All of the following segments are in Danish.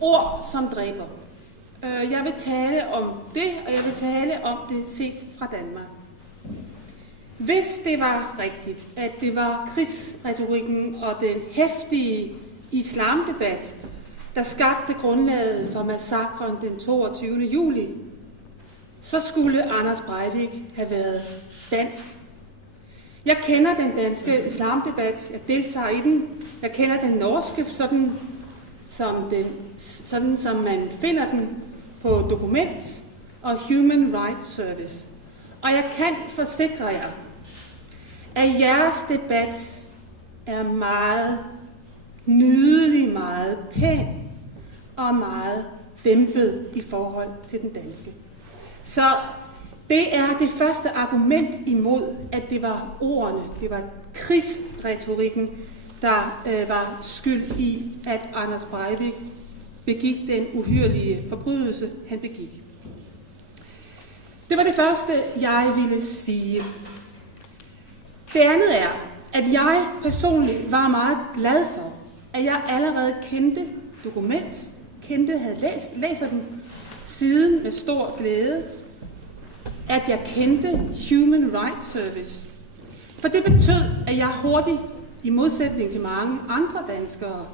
ord som dræber. Jeg vil tale om det, og jeg vil tale om det set fra Danmark. Hvis det var rigtigt, at det var krigsretorikken og den heftige islamdebat, der skabte grundlaget for massakren den 22. juli, så skulle Anders Breivik have været dansk. Jeg kender den danske islamdebat, jeg deltager i den. Jeg kender den norske, sådan som man finder den på Dokument og Human Rights Service. Og jeg kan forsikre jer, at jeres debat er meget nydelig, meget pæn og meget dæmpet i forhold til den danske. Så det er det første argument imod, at det var ordene, det var krigsretorikken, der var skyld i, at Anders Breivik begik den uhyrlige forbrydelse, han begik. Det var det første, jeg ville sige. Det andet er, at jeg personligt var meget glad for, at jeg allerede kendte Dokument, havde læser den siden med stor glæde, at jeg kendte Human Rights Service. For det betød, at jeg hurtigt, i modsætning til mange andre danskere,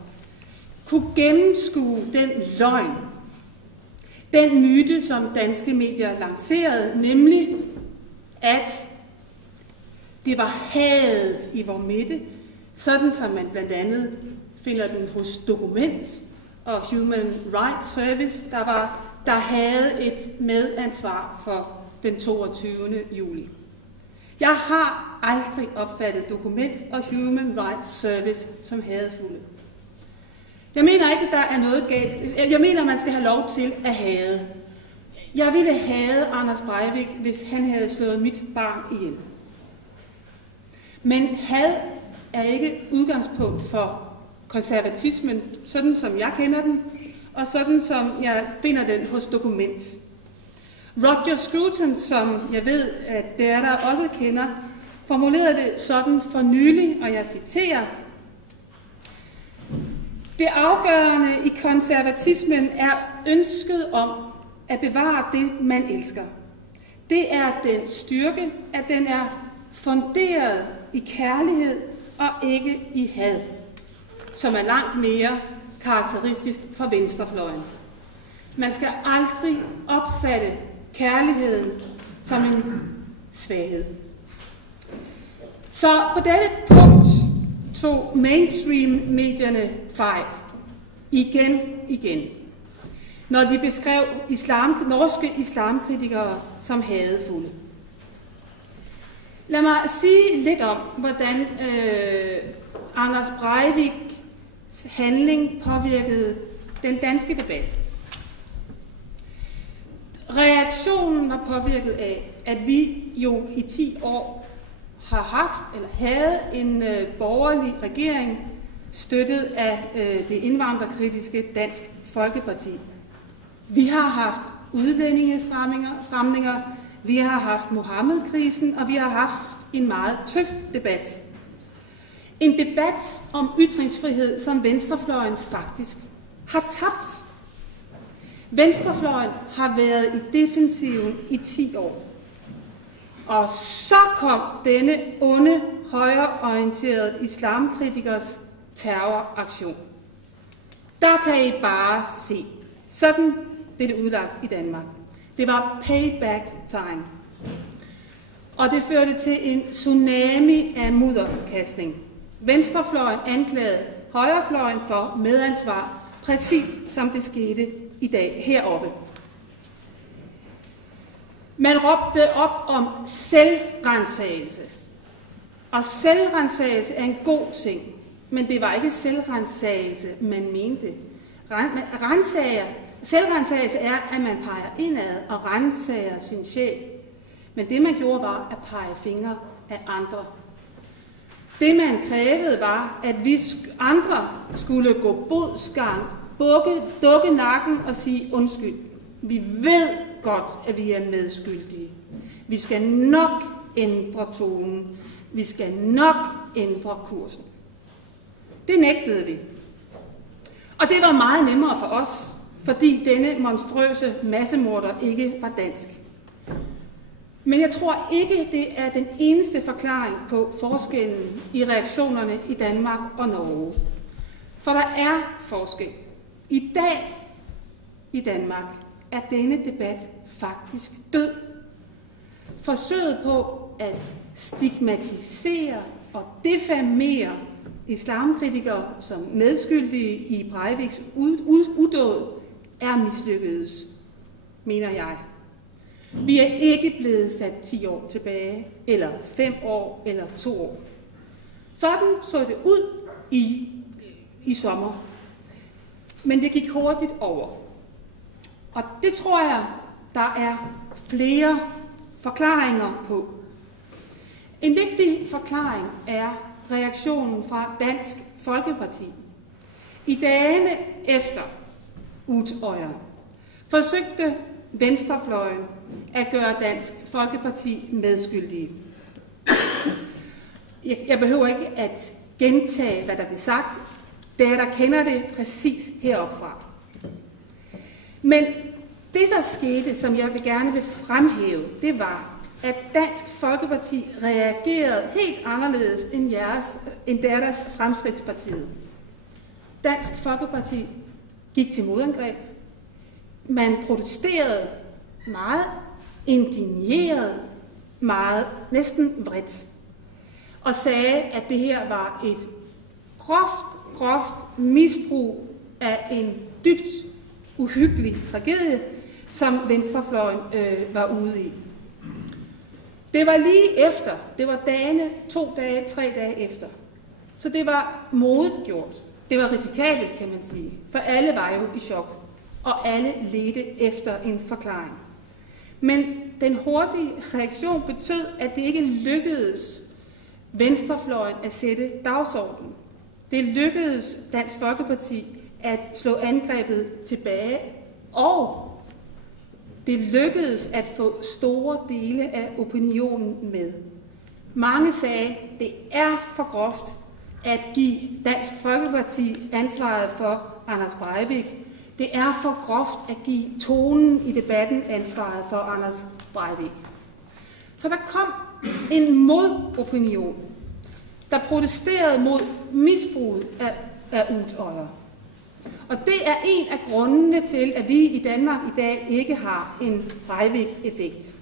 kunne gennemskue den løgn, den myte, som danske medier lancerede, nemlig at det var hadet i vor midte, sådan som man blandt andet finder den hos Dokument og Human Rights Service, der havde et medansvar for den 22. juli. Jeg har aldrig opfattet Dokument og Human Rights Service som hadefulde. Jeg mener ikke, at der er noget galt. Jeg mener, man skal have lov til at hade. Jeg ville hade Anders Breivik, hvis han havde slået mit barn ihjel. Men had er ikke udgangspunkt for konservatismen, sådan som jeg kender den, og sådan som jeg finder den hos Dokument. Roger Scruton, som jeg ved, at der også kender, formulerede det sådan for nylig, og jeg citerer: det afgørende i konservatismen er ønsket om at bevare det, man elsker. Det er den styrke, at den er funderet i kærlighed og ikke i had, som er langt mere karakteristisk for venstrefløjen. Man skal aldrig opfatte kærligheden som en svaghed. Så på dette punkt tog mainstream-medierne fejl igen, når de beskrev norske islamkritikere som hadefulde. Lad mig sige lidt om, hvordan Anders Breiviks handling påvirkede den danske debat. Reaktionen var påvirket af, at vi jo i 10 år har haft eller havde en borgerlig regering, støttet af det indvandrerkritiske Dansk Folkeparti. Vi har haft udlændingestramninger, vi har haft Mohammed-krisen, og vi har haft en meget tøf debat. En debat om ytringsfrihed, som venstrefløjen faktisk har tabt. Venstrefløjen har været i defensiven i 10 år. Og så kom denne onde, højreorienterede islamkritikers terroraktion. Der kan I bare se. Sådan blev det udlagt i Danmark. Det var payback time. Og det førte til en tsunami af mudderkastning. Venstrefløjen anklagede højrefløjen for medansvar, præcis som det skete i dag heroppe. Man råbte op om selvrensagelse. Og selvrensagelse er en god ting, men det var ikke selvrensagelse, man mente. Selvrensagelse er, at man peger indad og rensager sin sjæl. Men det, man gjorde, var at pege fingre af andre. Det, man krævede, var, at vi andre skulle gå bodsgang, dukke nakken og sige undskyld. Vi ved godt, at vi er medskyldige. Vi skal nok ændre tonen. Vi skal nok ændre kursen. Det nægtede vi. Og det var meget nemmere for os, fordi denne monstrøse massemorder ikke var dansk. Men jeg tror ikke, det er den eneste forklaring på forskellen i reaktionerne i Danmark og Norge. For der er forskel. I dag i Danmark er denne debat faktisk død. Forsøget på at stigmatisere og defamere islamkritikere som medskyldige i Breiviks udåd er mislykkedes, mener jeg. Vi er ikke blevet sat 10 år tilbage, eller 5 år, eller 2 år. Sådan så det ud i sommer. Men det gik hurtigt over. Og det tror jeg, der er flere forklaringer på. En vigtig forklaring er reaktionen fra Dansk Folkeparti. I dagene efter Utøya forsøgte venstrefløjen at gøre Dansk Folkeparti medskyldige. Jeg behøver ikke at gentage, hvad der blev sagt, da der kender det præcis heropfra. Men det, der skete, som jeg gerne vil fremhæve, det var, at Dansk Folkeparti reagerede helt anderledes end deres Fremskridtspartiet. Dansk Folkeparti gik til modangreb. Man protesterede meget, indigneret, meget, næsten vredt, og sagde, at det her var et groft misbrug af en dybt uhyggelig tragedie, som venstrefløjen var ude i. Det var lige efter, det var 2 dage, 3 dage efter. Så det var modigt gjort. Det var risikabelt, kan man sige, for alle var jo i chok, og alle ledte efter en forklaring. Men den hurtige reaktion betød, at det ikke lykkedes venstrefløjen at sætte dagsordenen. Det lykkedes Dansk Folkeparti at slå angrebet tilbage, og det lykkedes at få store dele af opinionen med. Mange sagde, at det er for groft at give Dansk Folkeparti ansvaret for Anders Breivik. Det er for groft at give tonen i debatten ansvaret for Anders Breivik. Så der kom en modopinion, der protesterede mod misbruget af Utøya. Og det er en af grundene til, at vi i Danmark i dag ikke har en Breivik-effekt.